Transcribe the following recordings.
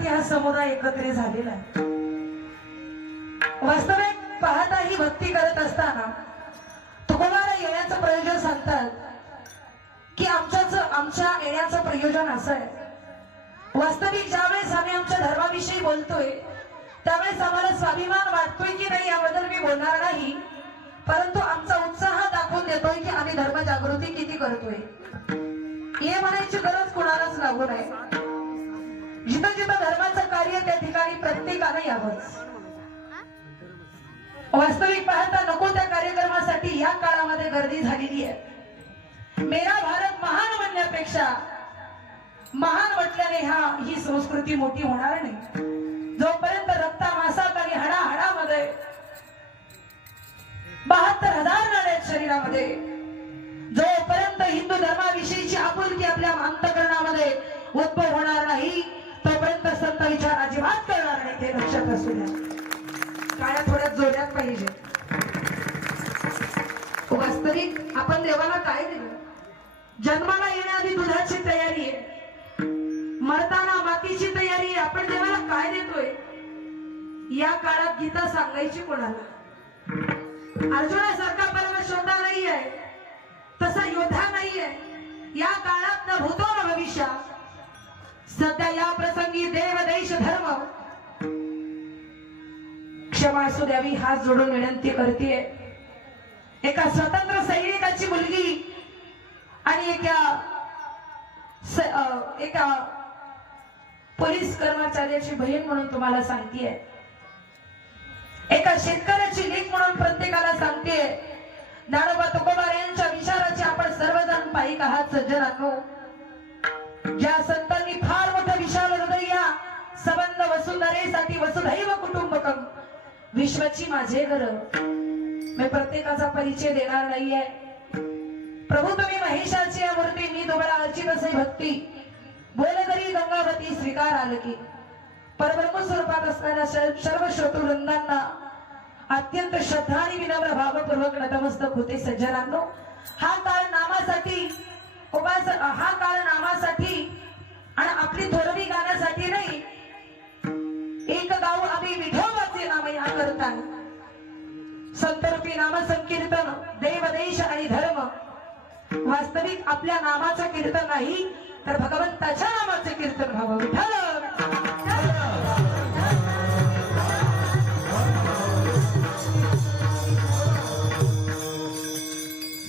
साठी हा समुदाय एकत्रित झालेला आहे। वास्तविक पाहता ही भक्ती करत असताना तुकोबारा येण्याचं प्रयोजन सांगतात की आमच्या येण्याचं प्रयोजन असं आहे। वास्तविक ज्यावेळेस आम्ही आमच्या धर्माविषयी बोलतोय त्यावेळेस आम्हाला स्वाभिमान वाटतोय की नाही याबद्दल मी बोलणार नाही, परंतु आमचा उत्साह दाखवून देतोय की आम्ही धर्म जागृती किती करतोय हे म्हणायची गरज कुणालाच लागू नये। जिथं जिथं धर्माचं कार्य त्या ठिकाणी प्रत्येकाने यावंच। वास्तविक पाहता नको त्या कार्यक्रमासाठी या काळामध्ये गर्दी झालेली आहे। मेरा भारत महान म्हणण्यापेक्षा महान म्हटल्याने ही संस्कृती मोठी होणार नाही। जोपर्यंत रक्ता मासात आणि हाडाहाडामध्ये 72,000 नळे शरीरामध्ये, जोपर्यंत हिंदू धर्माविषयीची आपुलकी आपल्या अंतःकरणामध्ये उद्भव होणार नाही तोपर्यंत संत विचार अजिबात करणार नाही। ते लक्षात असू द्या। काळ्या थोड्या जोड्यात पाहिजे। वास्तविक आपण देवाला काय दिलं? जन्माला येण्याआधी दुधाची तयारी आहे, मरताना मातीची तयारी आहे। आपण देवाला काय देतोय? या काळात गीता सांगायची कोणाला? अर्जुनासारखा परमशोधा नाहीये, तसा योद्धा नाहीये। या काळात न भूतो न भविष्य, सध्या या प्रसंगी देव देश धर्म क्षमा असू द्यावी हात जोडून विनंती करते। एका स्वतंत्र सैनिकाची मुलगी आणि एका पोलीस कर्मचाऱ्याची बहीण म्हणून तुम्हाला सांगतेय, एका शेतकऱ्याची लेक म्हणून प्रत्येकाला सांगतेय, ज्ञानोबा तुकोबा यांच्या विचाराचे आपण सर्वजण पाईक आहात सज्जनांनो। ज्या संतांनी फार मोठं विशाल हृदय या संबंध वसुंधरेसाठी वसुधैव कुटुंबकम विश्वाची माझे घर। मी प्रत्येकाचा परिचय देणार नाहीये। प्रभू तुम्ही महेशाची मूर्ती, मी तुम्हाला अर्चित असे भक्ती बोले तरी गंगावती स्वीकार आल की। परब्रह्म स्वरूपात असणाऱ्या सर्व श्रोतृवृंदांना अत्यंत श्रद्धा आणि विनम्र भावपूर्वक नतमस्तक होते। सज्जनांनो, हा काळ नामासाठी हा काळ नामासाठी आणि आपली थोरवी गाण्यासाठी नाही। एक गाव आम्ही विठोबाचे नाम या करता संतरूपी नाम संकीर्तन देव देश आणि धर्म। वास्तविक आपल्या नामाचं कीर्तन नाही तर भगवंताच्या नामाचे कीर्तन व्हावं। विठ्ठल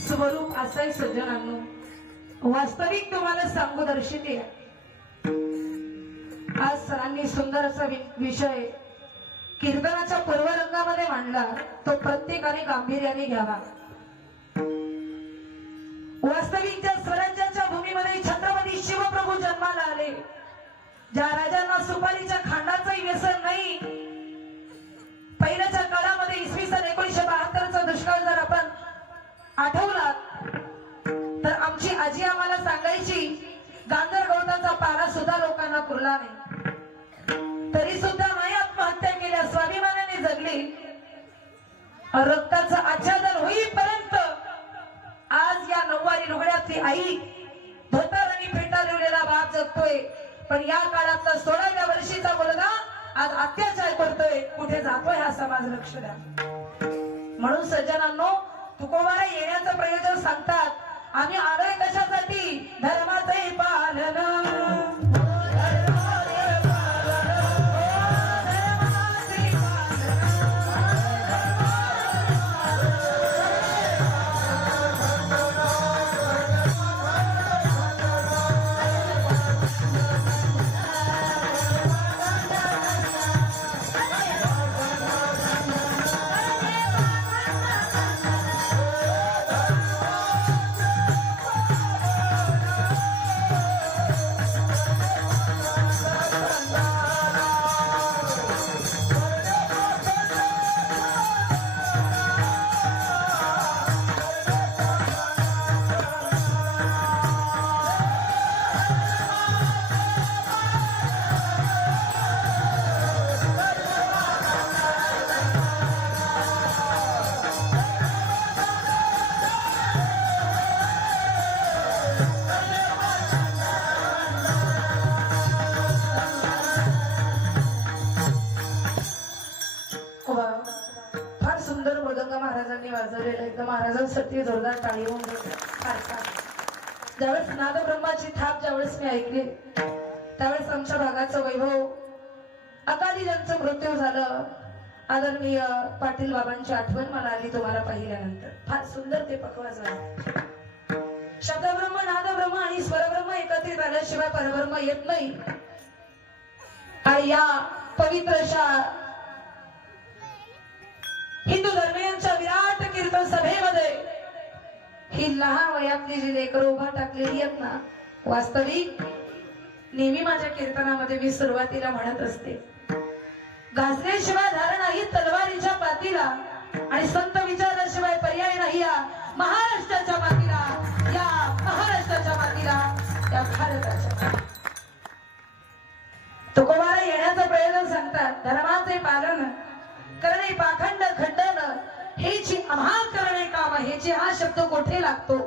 स्वरूप असंय सज्जनांनो। वास्तविक तुम्हाला सांगू दर्शिते, आज सरांनी सुंदर असा विषय कीर्तनाच्या पूर्वरंगामध्ये मांडला, तो प्रत्येकाने गांभीर्याने घ्यावा। वास्तविक ज्या स्वराज्याच्या भूमीमध्ये छत्रपती शिवप्रभू जन्माला आले, ज्या राजांना सुपारीच्या खांडाचंही व्यसन नाही, पहिल्याच्या काळामध्ये इसवी सन 1972चा दुष्काळ जर आपण आठवला तर आमची आजी आम्हाला सांगायची, गांजर गवताचा पाला सुद्धा लोकांना पुरला नाही, तरी सुद्धा नाही आत्महत्या केल्या, स्वाभिमानाने जगली। रक्ताचं आच्छादन होईपर्यंत आज या नऊवारी लुगड्यातली आई, धोतर आणि फेटा लिवलेला बाप जगतोय, पण या काळातला 16व्या वर्षीचा मुलगा आज अत्याचार करतोय। कुठे जातोय हा समाज? लक्ष द्या। म्हणून सज्जनांनो, तुकोबारा येण्याचं प्रयोजन सांगतात, आम्ही आलोय कशासाठी? धर्माचे पालन। नादासाठी जोरदार टाळी होऊन जाते. ज्यावेळेस नादब्रह्माची थाप ज्यावेळेस मी ऐकली त्यावेळेस आमच्या भागाचं वैभव अकाली ज्यांचं मृत्यू झालं आदरणीय पाटील बाबांची आठवण मला आली तुम्हाला पाहिल्यानंतर. फार सुंदर ते पकवाज झालं. शब्दब्रह्म नादब्रह्म आणि स्वरब्रह्म एकत्रित आल्याशिवाय परब्रह्म येत नाही. आणि या पवित्र अशा हिंदू धर्मियांच्या विराट कीर्तन सभेमध्ये ही लहान वयातली जी लेकरं उभा टाकलेली आहेत ना, वास्तविक नेहमी माझ्या कीर्तनामध्ये मी सुरुवातीला म्हणत असते, घासल्याशिवाय धार नाही तलवारीच्या पातीला आणि संत विचाराशिवाय पर्याय नाही या महाराष्ट्राच्या मातीला, या महाराष्ट्राच्या मातीला, या भारताच्या. तुकोबारा येण्याचा प्रयत्न सांगतात, धर्माचे पालन करणे पाखंड खंडन हेची आम्हा करणे काम, हेची हा शब्द कुठे लागतो?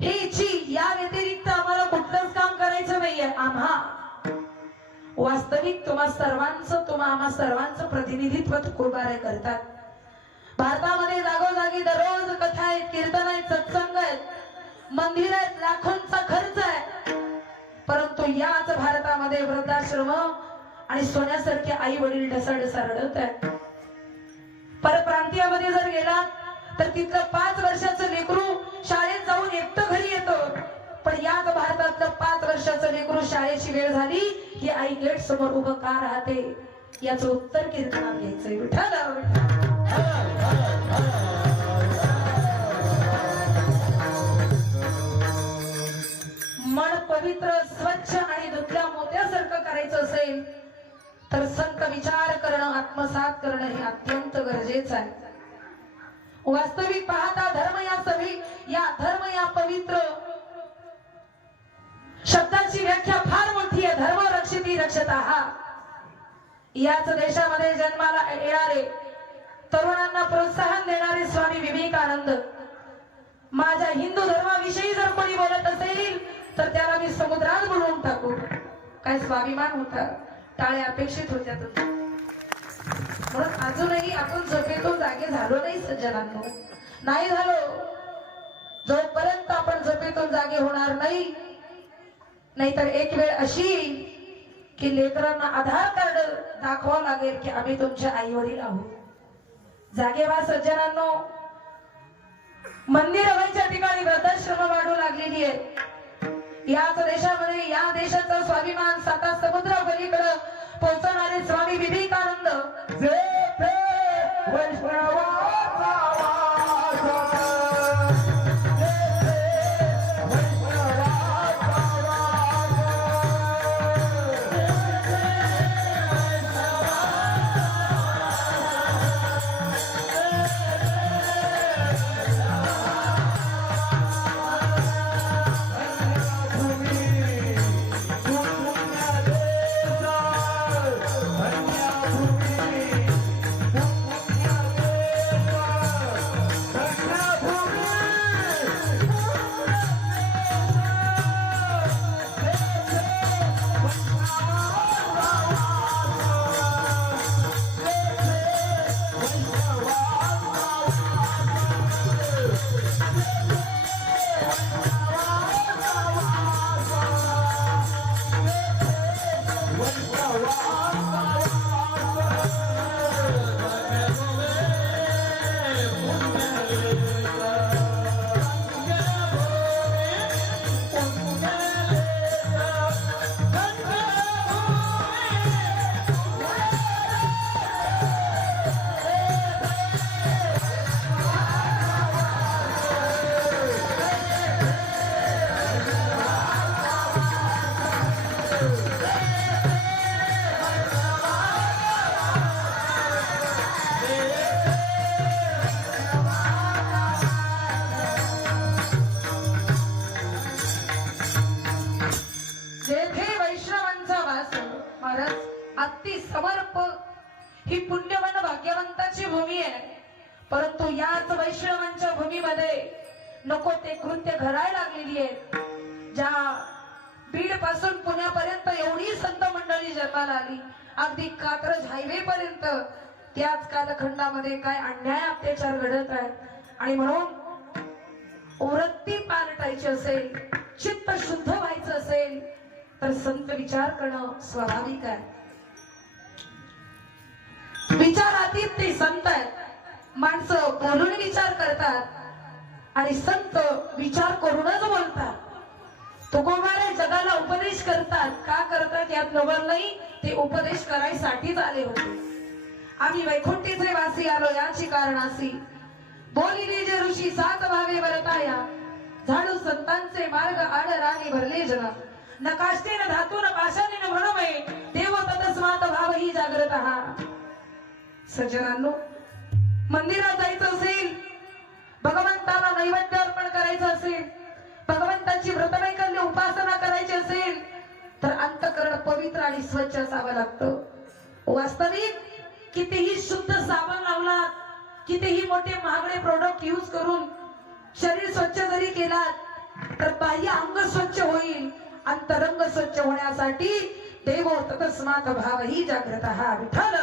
हेची या व्यतिरिक्त आम्हाला कुठलंच काम करायचं नाहीये. आम्हा वास्तविक आम्हा सर्वांचं प्रतिनिधित्व तुकोबारा करतात. भारतामध्ये जागोजागी दररोज कथा आहेत, कीर्तन आहेत, सत्संग आहेत, मंदिर आहेत, लाखोंचा खर्च आहे. परंतु याच भारतामध्ये वृद्धाश्रम आणि सोन्यासारखे आई वडील ढसाढसा रडत आहेत. परप्रांतीयामध्ये जर गेला तर तिथलं 5 वर्षाचं लेकरू शाळेत जाऊन एकटं घरी येतं, पण याच भारतातलं 5 वर्षाचं लेकरू शाळेची वेळ झाली ही आई गेट समोर उभं का राहते? याचं उत्तर कीर्तनात घ्यायचंय. विठ्ठल मन पवित्र स्वच्छ आणि धुतल्या मोत्यासारखं करायचं असेल तर संत विचार करणं, आत्मसात करणं हे अत्यंत गरजेचं आहे. वास्तविक पाहता धर्म या पवित्र शब्दाची व्याख्या फार मोठी आहे. धर्म रक्षिती रक्षतः. याच देशामध्ये जन्माला येणारे तरुणांना प्रोत्साहन देणारे स्वामी विवेकानंद, माझ्या हिंदू धर्माविषयी जर कोणी बोलत असेल तर त्याला मी समुद्रात बुडवून टाकू. काय स्वाभिमान होता, टाळ्या अपेक्षित होत्या. म्हणून अजूनही आपण झोपेतून जागे झालो नाही सज्जनांनो, नाही झालो. जोपर्यंत आपण झोपेतून जागे होणार नाही, नाहीतर एक वेळ अशी की लेकरांना आधार कार्ड दाखवावं लागेल की आम्ही तुमचे आई वडील आहोत. जागे व्हा सज्जनांनो. मंदिर व्हायच्या ठिकाणी वृद्धाश्रम वाढू लागलेली आहे. याच देशामध्ये या देशाचा स्वाभिमान 7 समुद्रापलीकडे पोहोचवणारे स्वामी विवेकानंद ही पुण्यवान भाग्यवंताची भूमी आहे. परंतु याच वैष्णवांच्या भूमीमध्ये नको ते कृत्य घडायला लागलेली आहेत. ज्या बीड पासून पुण्यापर्यंत एवढी संत मंडळी जन्माला आली, अगदी कात्रज हायवे पर्यंत त्याच कालखंडामध्ये काय अन्याय अत्याचार घडत आहे. आणि म्हणून वृत्ती पालटायची असेल, चित्त शुद्ध व्हायचं असेल तर संत विचार करणं स्वाभाविक आहे. विचारातीत ते संत आहेत. माणसं बोलून विचार करतात आणि संत विचार करूनच बोलतात. तुकोबारे जगाला उपदेश करतात. का करतात यात नवल नाही, ते उपदेश करायसाठीच आले होते. आम्ही वैकुंठीचे वासी आलो याची कारणासी, बोलिले जे ऋषी सात भावे वरताया, झाडू संतांचे मार्ग आड राणी भरले जन, न काष्टे न धातू न पाषाणे न म्हणूमे, देव ततस्मात भाव ही जागृत हा. सज्जनांनो, मंदिरात जायचं असेल, भगवंताला नैवेद्य अर्पण करायचं असेल, भगवंताची व्रतवैकल्य उपासना करायची असेल तर अंतःकरण पवित्र आणि स्वच्छ असावं लागतं. वास्तविक कितीही शुद्ध साबण लावलात, कितीही मोठे महागडे प्रोडक्ट यूज करून शरीर स्वच्छ जरी केलात तर बाह्य अंग स्वच्छ होईल. अंतरंग स्वच्छ होण्यासाठी देवो ततस्मात् भावही जागृतः. विठ्ठल